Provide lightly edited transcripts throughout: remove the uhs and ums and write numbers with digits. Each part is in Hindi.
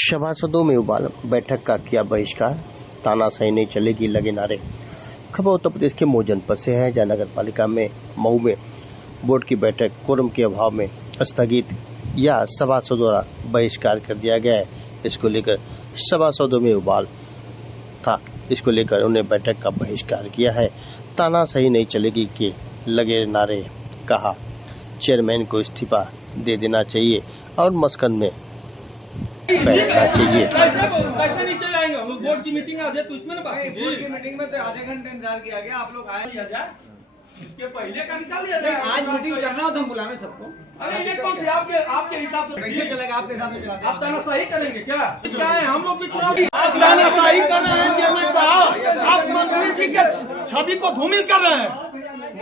सभासदों में उबाल, बैठक का किया बहिष्कार, तानाशाही नहीं चलेगी, लगे नारे। खबर उत्तर प्रदेश के मऊ जनपद से है, जहां नगर पालिका में मऊ में बोर्ड की बैठक कोरम के अभाव में स्थगित या सभासदों द्वारा बहिष्कार कर दिया गया है। इसको लेकर सभासदों में उबाल था, इसको लेकर उन्हें बैठक का बहिष्कार किया है। तानाशाही नहीं चलेगी के लगे नारे। कहा चेयरमैन को इस्तीफा दे देना चाहिए और मस्कन में बैठना चाहिए। कैसे नीचे जाएंगे हम लोग? बोर्ड की मीटिंग आज है तो इसमें ना बात है। बोर्ड की मीटिंग में तो आधे घंटे इंतजार किया गया, आप लोग आए लिया जाए, इसके पहले का निकाल लिया जाए। आज मीटिंग करना हो तो हम बुलावे सबको। अरे ये कौन सी आपके हिसाब से कैसे चलेगा? आपके हिसाब से चलाते हैं। आप तानाशाही करेंगे क्या है? हम लोग भी चुनाव आप तानाशाही कर रहे हैं चेयरमैन साहब। आप मंत्री जी के छवि को धूमिल कर रहे हैं,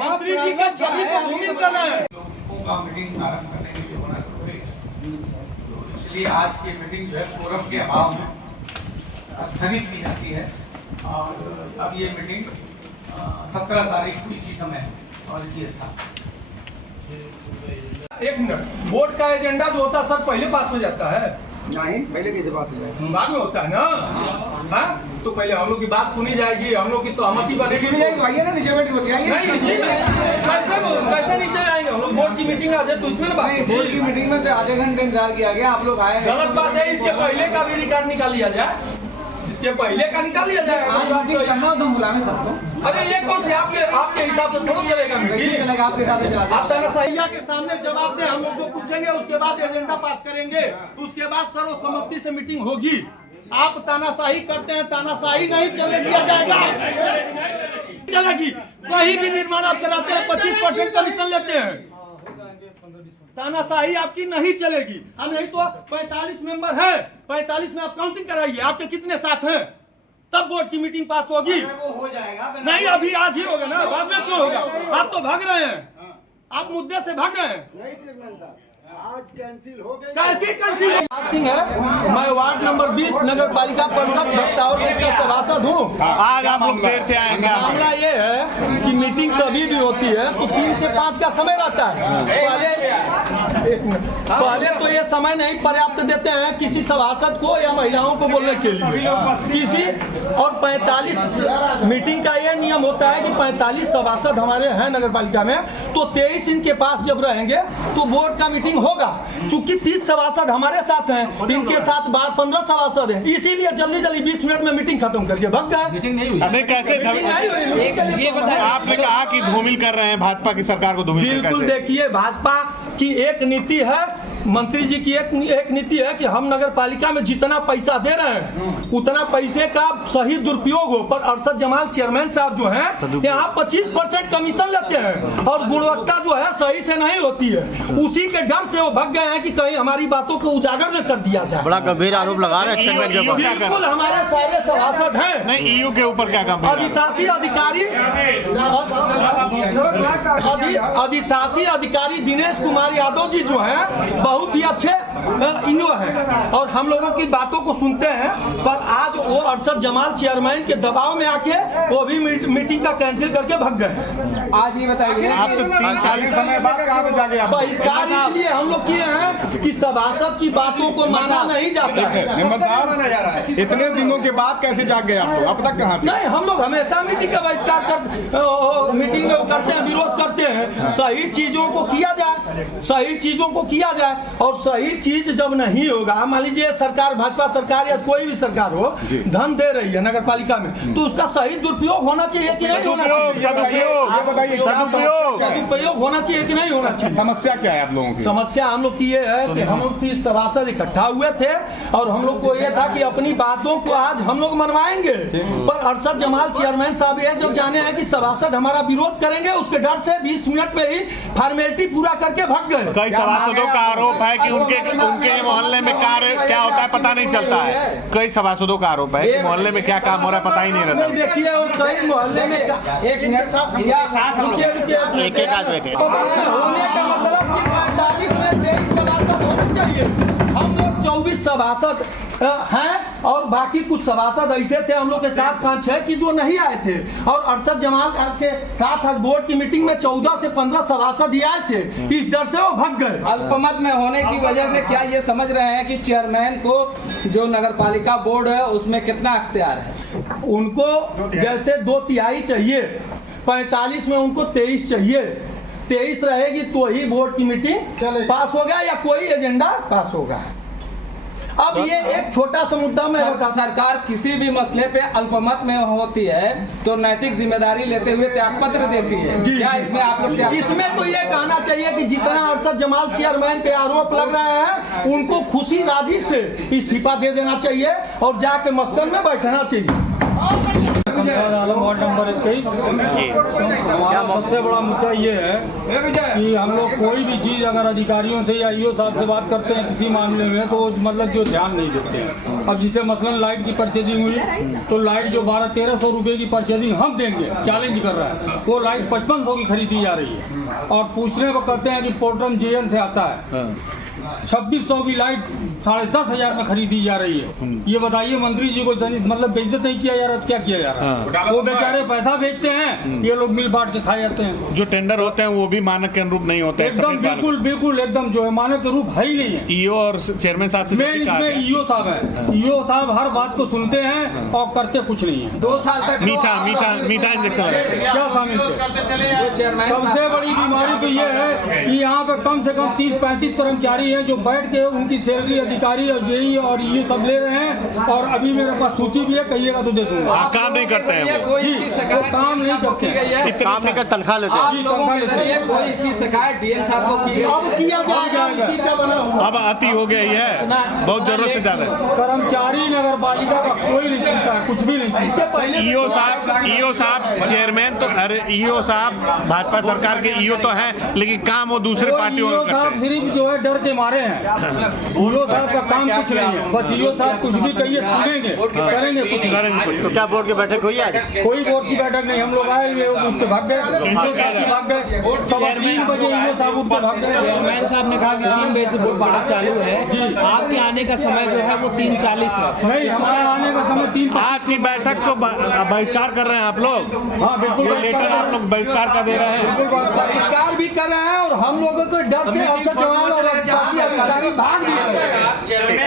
मंत्री जी के छवि को धूमिल कर रहे हैं। लोगों का मीटिंग प्रारंभ करने के लिए होना जरूरी है, इसलिए आज की मीटिंग जो है कोरम के अभाव में स्थगित की जाती है। और अब ये मीटिंग 17 तारीख को इसी समय और इसी स्थान। एक मिनट, बोर्ड का एजेंडा जो होता है सर पहले पास हो जाता है, नहीं, पहले कैसे बात हो जाए? बाद में होता है ना। हाँ, तो पहले हम लोग की बात सुनी जाएगी, हम लोग की सहमति बनेगी। आइए ना नीचे बैठ के बताइए। नहीं, कैसे नीचे जाएंगे हम लोग? बोर्ड की मीटिंग आज है तो इसमें ना बात है। बोर्ड की मीटिंग में तो आधे घंटे इंतजार किया गया, आप लोग आए। गलत बात है, इसके पहले का भी रिकॉर्ड निकाल लिया जाए, इसके पहले का निकाल लिया जाए। आज मीटिंग करना हो तो हम बुलावे सबको। अरे ये कौन से आपके हिसाब से थोड़ा चलेगा कैसे मीटिंग? चलेगा? आपके हिसाब से चलाते हैं। आप तानाशाही के सामने जवाब दें, हम लोग जो पूछेंगे उसके बाद एजेंडा पास करेंगे, उसके बाद सर्वसम्मति से मीटिंग होगी। आप तानाशाही करते हैं, तानाशाही नहीं चले दिया जाएगा, चलेगी। कहीं भी निर्माण आप कराते हैं 25% कमीशन लेते हैं, तानाशाही आपकी नहीं चलेगी। और नहीं तो 45 मेंबर है, 45 में आप काउंटिंग कराइए, आपके कितने साथ हैं, तब बोर्ड की मीटिंग पास होगी। वो हो जाएगा नहीं, अभी आज ही होगा ना, बाद में क्यों होगा? आप तो भाग रहे हैं, आप मुद्दे से भाग रहे हैं। नहीं चेयरमैन साहब, आज कैंसिल हो गई। कैसे कैंसिल सिंह है? मैं वार्ड नंबर 20 नगर पालिका परिषद भक्तावर का सभासद हूँ। आज आप लोग देर से आएंगे। मामला ये है कि मीटिंग कभी भी होती है तो 3 से 5 का समय रहता है। पहले तो ये समय नहीं पर्याप्त देते हैं किसी सभासद को या महिलाओं को बोलने के लिए किसी। और 45 मीटिंग का ये नियम होता है कि 45 सभासद हमारे हैं नगर पालिका में, तो 23 इनके पास जब रहेंगे तो बोर्ड का मीटिंग होगा। चूंकि 30 सभासद हमारे साथ हैं, इनके साथ 15 सभासद हैं, इसीलिए जल्दी 20 मिनट में मीटिंग खत्म करके भाग गए। मीटिंग नहीं हुई। अरे कैसे आपने कहा कि धूमिल कर रहे हैं भाजपा की सरकार को धूमिल? बिल्कुल, देखिए भाजपा की एक नीति है, मंत्री जी की एक नीति है कि हम नगर पालिका में जितना पैसा दे रहे हैं उतना पैसे का सही दुरुपयोग हो। पर अरशद जमाल चेयरमैन साहब जो हैं यहाँ 25% कमीशन लेते हैं और गुणवत्ता जो है सही से नहीं होती है। उसी के डर से वो भाग गए हैं कि कहीं हमारी बातों को उजागर न कर दिया जाए। बड़ा गंभीर आरोप लगा रहे हैं। बिल्कुल, हमारे सारे सभासद हैं। नहीं, ईयू के ऊपर क्या काम? अधिशासी अधिकारी दिनेश कुमार यादव जी जो हैं बहुत ही अच्छे ईओ हैं और हम लोगों की बातों को सुनते हैं। पर आज वो अरशद जमाल चेयरमैन के दबाव में आके वो भी मीटिंग का कैंसिल करके भाग गए। आज ये बताइए, आप तो 3-40 समय बाद कहाँ पे जाके आप? बहिष्कार इसलिए हम लोग किए हैं कि सभासद की बातों को माना नहीं जाता है। निम्बल साहब, इतने दिनों के बाद कैसे जाग गए आप लोग? अब तक कहाँ थे? नहीं, हम लोग हमेशा मीटिंग का बहिष्कार मीटिंग में करते हैं, विरोध करते हैं। सही चीजों को किया जाए, सही चीजों को किया जाए। और सही चीज जब नहीं होगा, मान लीजिए सरकार, भाजपा सरकार या कोई भी सरकार हो, धन दे रही है नगर पालिका में, तो उसका सही दुरुपयोग होना चाहिए कि नहीं होना चाहिए? सदुपयोग होना चाहिए कि नहीं होना चाहिए? समस्या क्या है आप लोगों की? समस्या हम लोग की ये है कि हम लोग 30 सभासद इकट्ठा हुए थे और हम लोग को ये था कि अपनी बातों को आज हम लोग मनवाएंगे। पर अरशद जमाल चेयरमैन साहब ये जब जाने हैं कि सभासद हमारा विरोध करेंगे, उसके डर से 20 मिनट में ही फॉर्मेलिटी पूरा करके भाग गए। कई सभासदों का आरोप है कि उनके मोहल्ले में क्या होता है पता नहीं चलता है। कई सभासदों का आरोप है कि मोहल्ले में क्या काम हो रहा है पता ही नहीं रहता। देखिए, वो कई मोहल्ले में एक मिनट होने का मतलब कि 45 में 23 सभासद होने चाहिए। हम लोग 24 सभासद हैं और बाकी कुछ सभासद ऐसे थे हम लोग के साथ 5-6 की जो नहीं आए थे, और अरशद जमाल के साथ आज बोर्ड की मीटिंग में 14 से 15 सभासद ही आए थे। इस डर से वो भग गए। अल्पमत में होने की वजह से क्या ये समझ रहे हैं कि चेयरमैन को जो नगरपालिका बोर्ड है उसमें कितना अख्तियार है? उनको जैसे 2/3 चाहिए, 45 में उनको 23 चाहिए। 23 रहेगी तो ही बोर्ड की मीटिंग पास होगा या कोई एजेंडा पास होगा। अब ये एक छोटा सा मुद्दा मैं बता, सरकार किसी भी मसले पे अल्पमत में होती है तो नैतिक जिम्मेदारी लेते हुए त्यागपत्र देती है। क्या इसमें आप लोग इसमें तो ये कहना चाहिए कि जितना अरशद जमाल चेयरमैन पे आरोप लग रहे हैं उनको खुशी राजी से इस्तीफा दे देना चाहिए और जाके मस्कन में बैठना चाहिए। आलम वार्ड नंबर 21। हमारा सबसे बड़ा मुद्दा ये है कि हम लोग कोई भी चीज़ अगर अधिकारियों से या ईओ साहब से बात करते हैं किसी मामले में तो मतलब जो ध्यान नहीं देते हैं। अब जिसे मसलन लाइट की परचेजिंग हुई तो लाइट जो 1200-1300 रुपये की परचेजिंग हम देंगे, चैलेंज कर रहा है, वो लाइट 5500 की खरीदी जा रही है। और पूछने पर कहते हैं कि पोर्टम जेएन से आता है, 2600 की लाइट 10,500 में खरीदी जा रही है। ये बताइए मंत्री जी को मतलब बेइज्जत नहीं किया जा रहा, क्या किया जा रहा है? वो बेचारे पैसा भेजते हैं, ये लोग मिल बांट के खा जाते हैं। जो टेंडर होते हैं वो भी मानक के अनुरूप नहीं होते हैं। एकदम बिल्कुल एकदम जो है मानक के रूप है ही नहीं है। ईओ और चेयरमैन साहब से इसमें ईओ साहब है, ईओ साहब हर बात को सुनते हैं और करते कुछ नहीं है। 2 साल तक मीठा इंजेक्शन क्या शामिल थे? सबसे बड़ी बीमारी तो ये है कि यहाँ पे कम से कम 30-35 कर्मचारी हैं जो बैठ के उनकी सैलरी अधिकारी और जेई और ये सब ले रहे हैं। और अभी मेरे पास सूची भी है, कहिएगा तो दे दूंगा। काम नहीं करते हैं वो। काम नहीं करते हैं, काम नहीं कर, तनख्वाह लेते हैं। आप लोगों के जरिए कोई इसकी शिकायत डीएम साहब को की अब किया जाएगा, इसी का बना हुआ। अब अति हो गई है, बहुत जरूरत से ज्यादा। कर्मचारी नगर पालिका का कोई नहीं सुनता है, कुछ भी नहीं सुनता। ईओ साहब चेयरमैन तो, अरे ईओ साहब भाजपा सरकार के ईओ तो हैं, लेकिन काम वो दूसरे पार्टियों का करते हैं। सिर्फ जो है डर के मारे हैं। ईओ साहब का काम कुछ नहीं है, बस ईओ साहब कुछ भी कहिए सुनेंगे, करेंगे कुछ। तो क्या बोर्ड की बैठक हुई आज? कोई बोर्ड की बैठक नहीं, हम लोग आए हुए उठ के भाग गए, भाग गए। सवा 3 बजे ईओ साहब उठ के भाग गए। चेयरमैन साहब ने कहा कि 3 बजे से बोर्ड बैठक चालू है, आपके आने का समय जो है वो 3:40 है। नहीं, हमारा आने का समय 3। आज की बैठक तो बहिष्कार कर रहे हैं आप लोग। हाँ बिल्कुल, ये लेटर आप लोग बहिष्कार का दे रहे हैं। बहिष्कार भी कर रहे हैं और हम लोगों को डर से अरशद जमाल और अधिकारी भाग भी रहे हैं।